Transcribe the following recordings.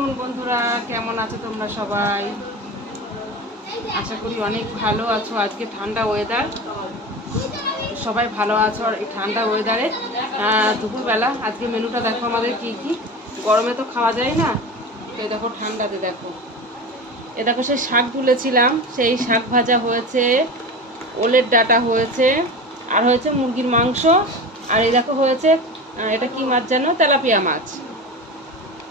Afternoon বন্ধুরা, কেমন আছো তোমরা সবাই? আশা করি অনেক ভালো আছো। আজকে ঠান্ডা ওয়েদার, সবাই ভালো আছো। আর এই ঠান্ডা ওয়েদারে দুপুরবেলা আজকে মেনুটা দেখো আমাদের কি কি। গরমে তো খাওয়া যায় না, তো এই দেখো ঠান্ডাতে দেখো, এ দেখো সেই শাক তুলেছিলাম, সেই শাক ভাজা হয়েছে, ওলের ডাঁটা হয়েছে, আর হয়েছে মুরগির মাংস। আর এই দেখো হয়েছে এটা কি মাছ যেন, তেলাপিয়া মাছ।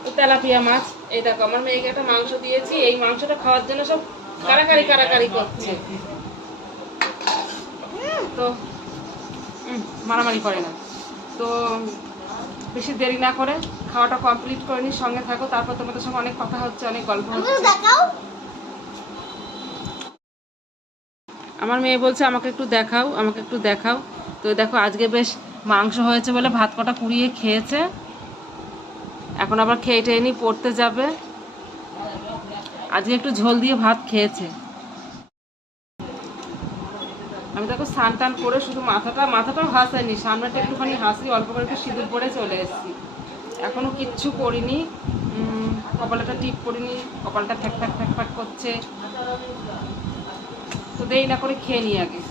তো তেলাপিয়া মাছ, এই দেখো আমার মেয়েকে একটা মাংস দিয়েছি, এই মাংসটা খাওয়ার জন্য সব কারাকারি কারাকারি করছে। তো মারামারি করে না। তো বেশি দেরি না করে খাওয়াটা কমপ্লিট করে নি, সঙ্গে থাকো, তারপর তোমাদের সঙ্গে অনেক কথা হচ্ছে, অনেক গল্প হচ্ছে। আমার মেয়ে বলছে আমাকে একটু দেখাও, আমাকে একটু দেখাও। তো দেখো আজকে বেশ মাংস হয়েছে বলে ভাত কটা কুড়িয়ে খেয়েছে, এখন আবার খেয়ে টেয়ে নি পড়তে যাবে। আজকে একটু ঝোল দিয়ে ভাত খেয়েছে। আমি দেখো স্নান টান করে শুধু মাথাটাও হাসাইনি, সামনেটা একটুখানি হাসি, অল্প করে একটু সিঁদুর পরে চলে এসেছি। এখনো কিচ্ছু করিনি, কপালটা টিপ করিনি, কপালটা ঠ্যাক ঠ্যাক ঠ্যাক ঠ্যাক করছে। তো দেরি না করে খেয়ে নি আগে।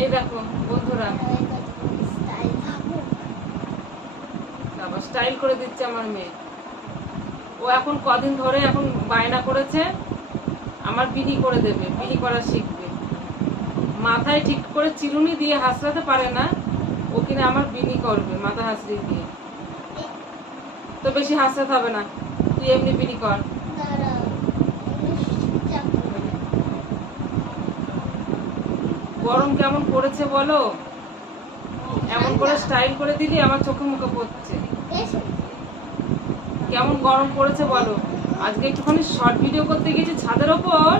এই দেখো বন্ধুরা, আবার স্টাইল করে দিচ্ছে আমার মেয়ে। ও এখন কদিন ধরে এখন বায়না করেছে আমার বিনি করে দেবে, বিনি করা শিখবে। মাথায় ঠিক করে চিরুনি দিয়ে হাসরাতে পারে না, ও কিনা আমার বিনি করবে মাথা হাসড়ি দিয়ে। তো বেশি হাসরাতে হবে না, তুই এমনি বিনি কর। গরম কেমন পড়েছে বলো, এমন করে স্টাইল করে দিলি আমার চোখে মুখে পড়ছে। কেমন গরম পড়েছে বলো। আজকে একটুখানি শর্ট ভিডিও করতে গেছি ছাদের ওপর,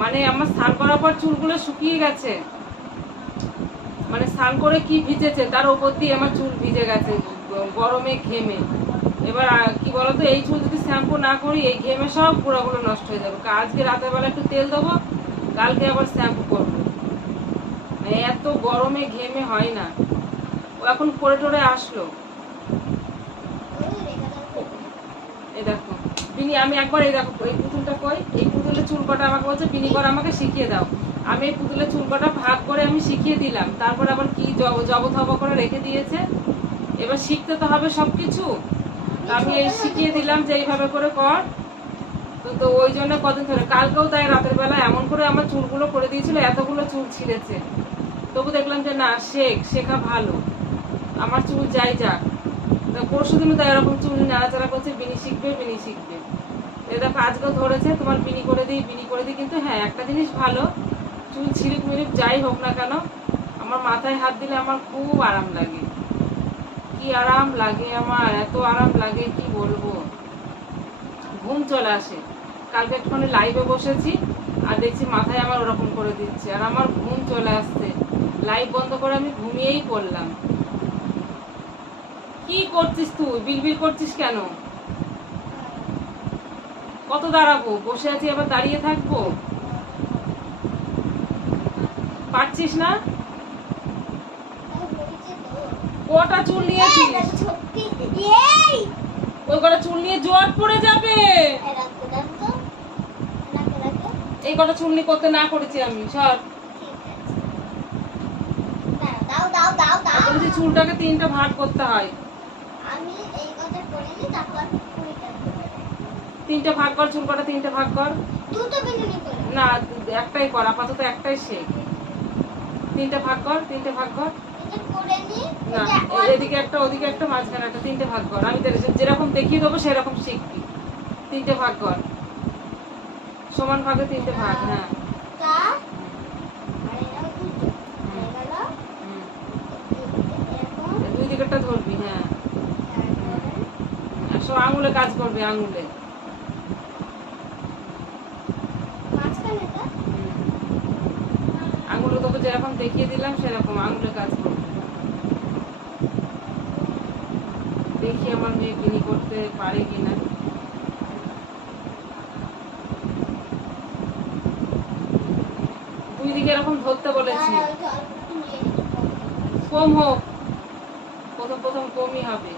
মানে আমার স্নান করার পর চুলগুলো শুকিয়ে গেছে, মানে স্নান করে কি ভিজেছে তার উপর দিয়ে আমার চুল ভিজে গেছে গরমে ঘেমে। এবার কি বলতো, এই চুল যদি শ্যাম্পু না করি এই ঘেমে সব গুঁড়াগুলো নষ্ট হয়ে যাবে। আজকে রাতের বেলা একটু তেল দেবো, কালকে আবার শ্যাম্পু করবো। এত গরমে ঘেমে হয় না। ও এখন পরে টরে আসলো। এই দেখো বিনি, আমি একবার এই দেখো এই পুতুলটা কই, এই পুতুলের চুল কটা আমাকে বলছে বিনি করা আমাকে শিখিয়ে দাও। আমি এই পুতুলের চুল কটা ভাগ করে আমি শিখিয়ে দিলাম, তারপর আবার কি জবথব করে রেখে দিয়েছে। এবার শিখতে তো হবে সবকিছু, আমি এই শিখিয়ে দিলাম যে এইভাবে করে কর। তো ওই জন্য কদিন ধরে, কালকেও তাই রাতের বেলা এমন করে আমার চুলগুলো করে দিয়েছিল, এতগুলো চুল ছিঁড়েছে। তবু দেখলাম যে না, শেখা ভালো, আমার চুল যাই যাক। পরশু দিনও তাই এরকম চুল নাড়াচাড়া করছে, বিনি শিখবে বিনি শিখবে। এই দেখো আজকেও ধরেছে তোমার বিনি করে দিই বিনি করে দিই। কিন্তু হ্যাঁ, একটা জিনিস ভালো, চুল ছিঁড়ুক মিড়ুক যাই হোক না কেন, আমার মাথায় হাত দিলে আমার খুব আরাম লাগে। কি আরাম লাগে আমার, এত আরাম লাগে কি বলবো, ঘুম চলে আসে। কালকে একটুখানি লাইভে বসেছি আর দেখছি মাথায় আমার ওরকম করে দিচ্ছে, আর আমার ঘুম চলে আসছে। লাইভ বন্ধ করে আমি ঘুমিয়েই পড়লাম। কি করছিস তুই, বিড়বিড় করছিস কেন? কত দাঁড়াবো, বসে আছি আবার দাঁড়িয়ে থাকবো? পারছিস না? কটা চুল নিয়েছিস? ওই কটা চুল নিয়ে জট পড়ে যাবে। এই কটা চুল নিয়ে করতে না করেছি আমি, সর। চুলটাকে 3টা ভাগ করতে হয়। 3টা ভাগ কর, চুল কটা 3টা ভাগ কর। না, একটাই কর আপাতত, একটাই শেখ। 3টা ভাগ কর, 3টে ভাগ কর। না, এদিকে একটা ওদিকে একটা মাঝখানে একটা, 3টে ভাগ কর। আমি যেরকম দেখিয়ে দেবো সেরকম শিখবি। 3টে ভাগ কর, সমান ভাগে 3টে ভাগ। হ্যাঁ, দুই দিকেরটা ধরবি। হ্যাঁ, সব আঙুলে কাজ করবি, আঙুলে। আঙুলে তোকে যেরকম দেখিয়ে দিলাম সেরকম আঙুলে কাজ করবি। দেখি আমার মেয়ে বিনি করতে পারে কিনা। দুই দিকে এরকম ধরতে বলেছি, কম হোক, প্রথম প্রথম কমই হবে।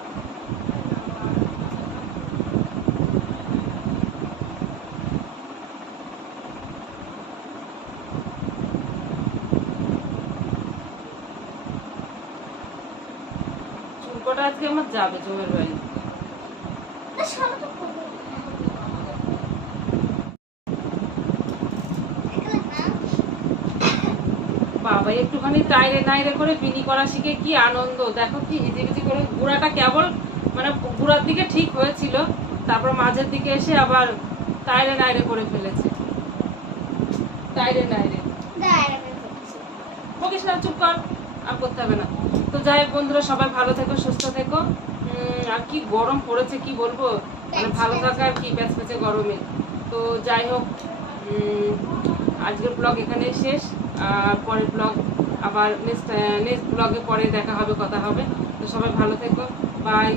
কটা আজকে আমার যাবে জমের বাড়ি। বাবা একটুখানি তাইরে নাইরে করে বিনি করা শিখে কি আনন্দ, দেখো কি হিজিবিজি করে গুড়াটা কেবল মানে গুড়ার দিকে ঠিক হয়েছিল, তারপর মাঝের দিকে এসে আবার তাইরে নাইরে করে ফেলেছে। তাইরে নাইরে বকিস না, চুপ কর, আর করতে হবে না। তো যাই হোক বন্ধুরা, সবাই ভালো থেকো, সুস্থ থেকো। আর কি গরম পড়েছে কি বলবো, মানে ভালো থাকার কি প্যাচপ্যাচে গরমে। তো যাই হোক, আজকের ব্লগ এখানেই শেষ। আর পরের ব্লগ আবার নেক্সট ব্লগে পরে দেখা হবে, কথা হবে। তো সবাই ভালো থেকো, বাই।